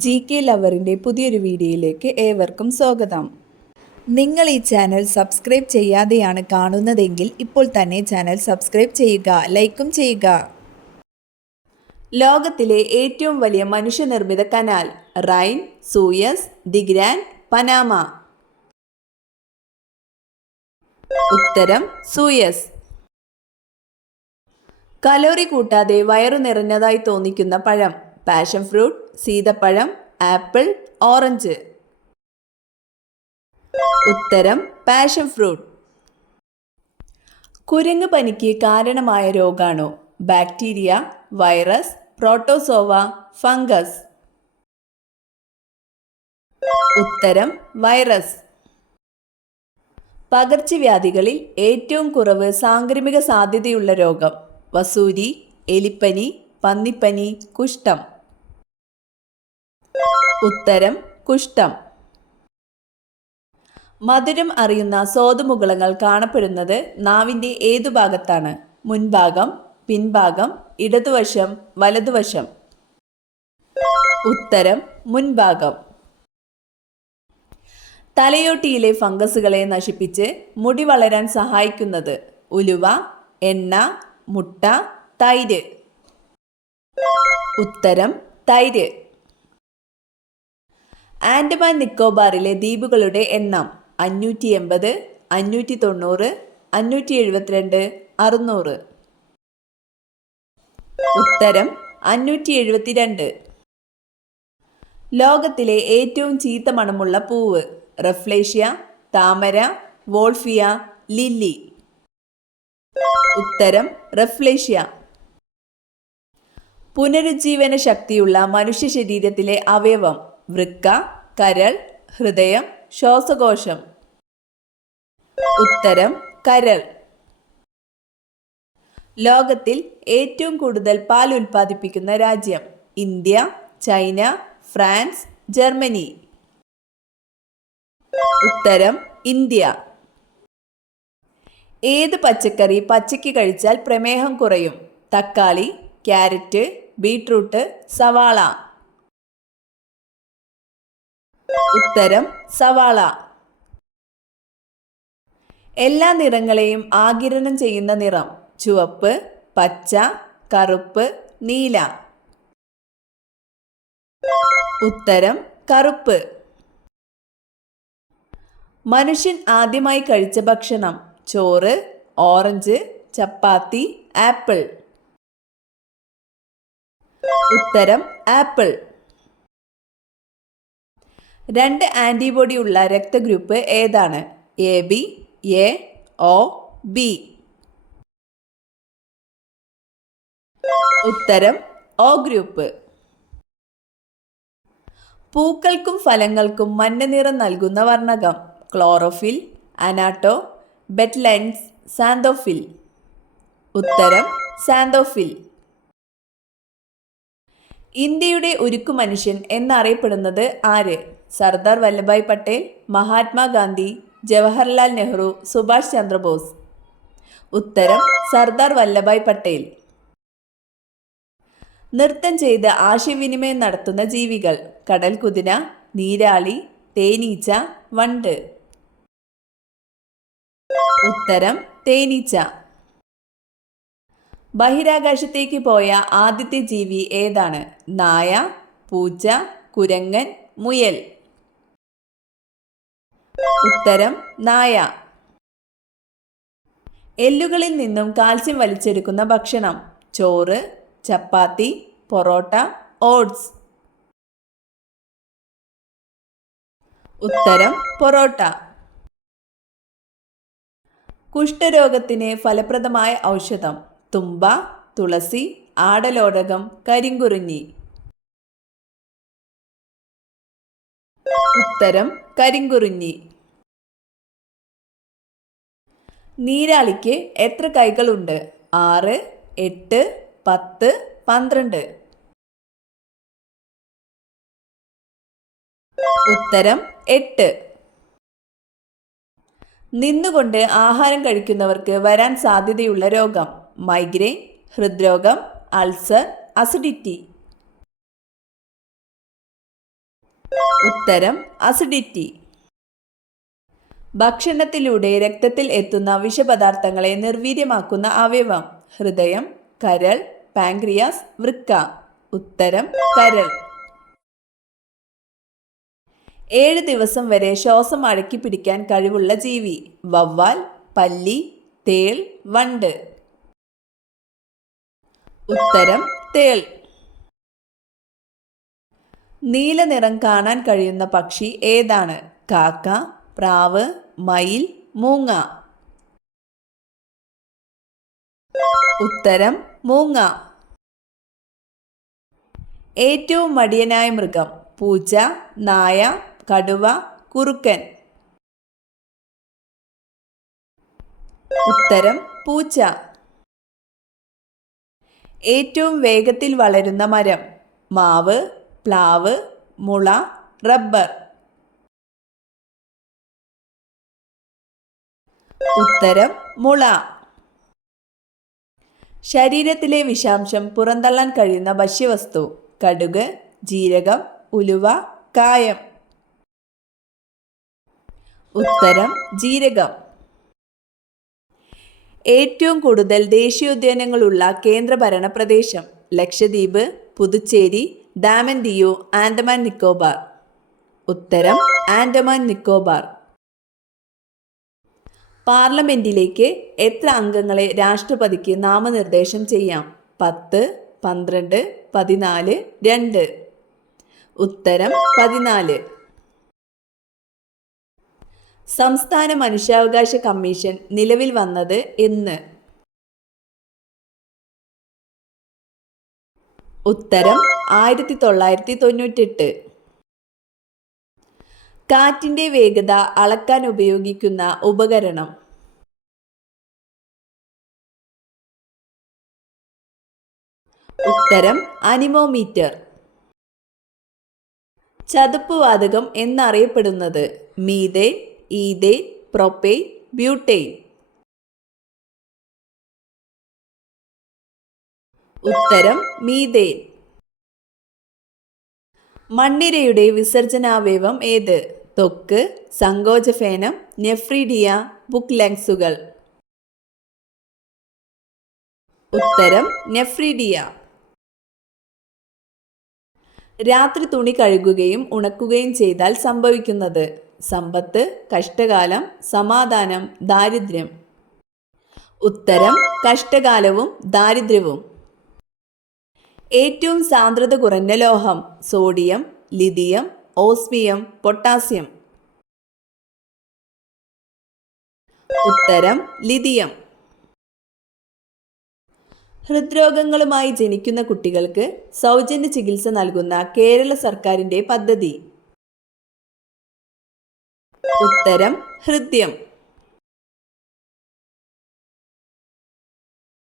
GK ലവറിൻ്റെ പുതിയൊരു വീഡിയോയിലേക്ക് ഏവർക്കും സ്വാഗതം. നിങ്ങൾ ഈ ചാനൽ സബ്സ്ക്രൈബ് ചെയ്യാതെയാണ് കാണുന്നതെങ്കിൽ ഇപ്പോൾ തന്നെ ചാനൽ സബ്സ്ക്രൈബ് ചെയ്യുക, ലൈക്കും ചെയ്യുക. ലോകത്തിലെ ഏറ്റവും വലിയ മനുഷ്യനിർമ്മിത canal Rhine, Suez, the Grand Panama. ഉത്തരം സൂയസ്. കലോറി കൂട്ടാതെ വയറു നിറഞ്ഞതായി തോന്നിക്കുന്ന പഴം പാഷൻ ഫ്രൂട്ട്, സീതപ്പഴം, ആപ്പിൾ, ഓറഞ്ച്. ഉത്തരം പാഷൻ ഫ്രൂട്ട്. കുരങ്ങ് പനിക്ക് കാരണമായ രോഗാണു ബാക്ടീരിയ, വൈറസ്, പ്രോട്ടോസോവ, ഫംഗസ്. ഉത്തരം വൈറസ്. പകർച്ചവ്യാധികളിൽ ഏറ്റവും കുറവ് സാംക്രമിക സാധ്യതയുള്ള രോഗം വസൂരി, എലിപ്പനി, പന്നിപ്പനി, കുഷ്ഠം. ഉത്തരം കുഷ്ഠം. മധുരം അറിയുന്ന സ്വാദുമുകുളങ്ങൾ കാണപ്പെടുന്നത് നാവിൻ്റെ ഏതു ഭാഗത്താണ്? മുൻഭാഗം, പിൻഭാഗം, ഇടതുവശം, വലതുവശം. ഉത്തരം മുൻഭാഗം. തലയോട്ടിയിലെ ഫംഗസുകളെ നശിപ്പിച്ച് മുടി വളരാൻ സഹായിക്കുന്നത് ഉലുവ, എണ്ണ, മുട്ട, തൈര്. ഉത്തരം തൈര്. ആൻഡമാൻ നിക്കോബാറിലെ ദ്വീപുകളുടെ എണ്ണം 580, 590, 572, 600. ഉത്തരം 572. ലോകത്തിലെ ഏറ്റവും ചീത്ത മണമുള്ള പൂവ് റഫ്ലേഷ്യ, താമര, വോൾഫിയ, ലില്ലി. ഉത്തരം റഫ്ലേഷ്യ. പുനരുജ്ജീവന ശക്തിയുള്ള മനുഷ്യ ശരീരത്തിലെ അവയവം വൃക്ക, കരൾ, ഹൃദയം, ശ്വാസകോശം. ഉത്തരം കരൾ. ലോകത്തിൽ ഏറ്റവും കൂടുതൽ പാൽ ഉൽപ്പാദിപ്പിക്കുന്ന രാജ്യം ഇന്ത്യ, ചൈന, ഫ്രാൻസ്, ജർമ്മനി. ഉത്തരം ഇന്ത്യ. ഏത് പച്ചക്കറി പച്ചയ്ക്ക് കഴിച്ചാൽ പ്രമേഹം കുറയും? തക്കാളി, ക്യാരറ്റ്, ബീട്രൂട്ട്, സവാള. ഉത്തരം സവാള. എല്ലാ നിറങ്ങളെയും ആഗിരണം ചെയ്യുന്ന നിറം ചുവപ്പ്, പച്ച, കറുപ്പ്, നീല. ഉത്തരം കറുപ്പ്. മനുഷ്യൻ ആദ്യമായി കഴിച്ച ഭക്ഷണം ചോറ്, ഓറഞ്ച്, ചപ്പാത്തി, ആപ്പിൾ. ഉത്തരം ആപ്പിൾ. 2 ആൻറ്റിബോഡി ഉള്ള രക്തഗ്രൂപ്പ് ഏതാണ്? AB, A, O, B. ഉത്തരം O ഗ്രൂപ്പ്. പൂക്കൾക്കും ഫലങ്ങൾക്കും മഞ്ഞ നിറം നൽകുന്ന വർണ്ണകം ക്ലോറോഫിൽ, അനാട്ടോ, ബെറ്റ്ലൈൻസ്, സാന്തോഫിൽ. ഉത്തരം സാന്തോഫിൽ. ഇന്ത്യയുടെ ഉരുക്കു മനുഷ്യൻ എന്നറിയപ്പെടുന്നത് ആര്? സർദാർ വല്ലഭായ് പട്ടേൽ, മഹാത്മാഗാന്ധി, ജവഹർലാൽ നെഹ്റു, സുഭാഷ് ചന്ദ്രബോസ്. ഉത്തരം സർദാർ വല്ലഭായ് പട്ടേൽ. നൃത്തം ചെയ്ത് ആശയവിനിമയം നടത്തുന്ന ജീവികൾ കടൽ കുതിര, നീരാളി, തേനീച്ച, വണ്ട്. ഉത്തരം തേനീച്ച. ബഹിരാകാശത്തേക്ക് പോയ ആദ്യത്തെ ജീവി ഏതാണ്? നായ, പൂച്ച, കുരങ്ങൻ, മുയൽ. ഉത്തരം നായ. എല്ലുകളിൽ നിന്നും കാൽസ്യം വലിച്ചെടുക്കുന്ന ഭക്ഷണം ചോറ്, ചപ്പാത്തി, പൊറോട്ട, ഓട്സ്. ഉത്തരം പൊറോട്ട. കുഷ്ഠരോഗത്തിന് ഫലപ്രദമായ ഔഷധം തുമ്പ, തുളസി, ആടലോടകം, കരിങ്കുറിഞ്ഞി. ഉത്തരം കരിങ്കുറിഞ്ഞി. നീരാളിക്ക് എത്ര കൈകളുണ്ട്? 6, 8, 10, 12. ഉത്തരം 8. നിന്നുകൊണ്ട് ആഹാരം കഴിക്കുന്നവർക്ക് വരാൻ സാധ്യതയുള്ള രോഗം മൈഗ്രെയിൻ, ഹൃദ്രോഗം, അൾസർ, അസിഡിറ്റി. ഉത്തരം അസിഡിറ്റി. ഭക്ഷണത്തിലൂടെ രക്തത്തിൽ എത്തുന്ന വിഷപദാർത്ഥങ്ങളെ നിർവീര്യമാക്കുന്ന അവയവം? ഹൃദയം, കരൾ, പാൻക്രിയാസ്, വൃക്ക. ഉത്തരം കരൾ. 7 ദിവസം വരെ ശ്വാസം അടക്കി പിടിക്കാൻ കഴിവുള്ള ജീവി? വവ്വാൽ, പല്ലി, തേൾ, വണ്ട്. ഉത്തരം തേൾ. നീല നിറം കാണാൻ കഴിയുന്ന പക്ഷി ഏതാണ്? കാക്ക, പ്രാവ്, മയിൽ, മൂങ്ങ. ഉത്തരം മൂങ്ങ. ഏറ്റവും മടിയനായ മൃഗം? പൂച്ച, നായ, കടുവ, കുറുക്കൻ. ഉത്തരം പൂച്ച. ഏറ്റവും വേഗത്തിൽ വളരുന്ന മരം? മാവ്, പ്ലാവ്, മുള, റബ്ബർ. ഉത്തരം മുള. ശരീരത്തിലെ വിഷാംശം പുറന്തള്ളാൻ കഴിയുന്ന ഭക്ഷ്യവസ്തു? കടുക്, ജീരകം, ഉലുവ, കായം. ഉത്തരം ജീരകം. ഏറ്റവും കൂടുതൽ ദേശീയോദ്യാനങ്ങളുള്ള കേന്ദ്രഭരണ പ്രദേശം? ലക്ഷദ്വീപ്, പുതുച്ചേരി, ദാമൻ ദിയു, ആൻഡമാൻ നിക്കോബാർ. ഉത്തരം ആൻഡമാൻ നിക്കോബാർ. പാർലമെന്റിലേക്ക് എത്ര അംഗങ്ങളെ രാഷ്ട്രപതിക്ക് നാമനിർദ്ദേശം ചെയ്യാം? 10, 12, 14, 2. ഉത്തരം 14. സംസ്ഥാന മനുഷ്യാവകാശ കമ്മീഷൻ നിലവിൽ വന്നത് എന്ന്? ഉത്തരം 1998. കാറ്റിൻ്റെ വേഗത അളക്കാൻ ഉപയോഗിക്കുന്ന ഉപകരണം? ഉത്തരം അനിമോമീറ്റർ. ചതുപ്പുവാതകം എന്നറിയപ്പെടുന്നത്? Methane, ethane, propane, butane. ഉത്തരം മീഥേൻ. മണ്ണിരയുടെ വിസർജനാവയവം ഏത്? ത്വക്ക്, സങ്കോചഫേനം, നെഫ്രീഡിയ, ബുക്ക് ലങ്സുകൾ. ഉത്തരം നെഫ്രീഡിയ. രാത്രി തുണി കഴുകുകയും ഉണക്കുകയും ചെയ്താൽ സംഭവിക്കുന്നത്? സമ്പത്ത്, കഷ്ടകാലം, സമാധാനം, ദാരിദ്ര്യം. ഉത്തരം കഷ്ടകാലവും ദാരിദ്ര്യവും. ഏറ്റവും സാന്ദ്രത കുറഞ്ഞ ലോഹം? Sodium, lithium, osmium, potassium. ഉത്തരം ലിഥിയം. ഹൃദ്രോഗങ്ങളുമായി ജനിക്കുന്ന കുട്ടികൾക്ക് സൗജന്യ ചികിത്സ നൽകുന്ന കേരള സർക്കാരിൻ്റെ പദ്ധതി? ഉത്തരം ഹൃദ്യം.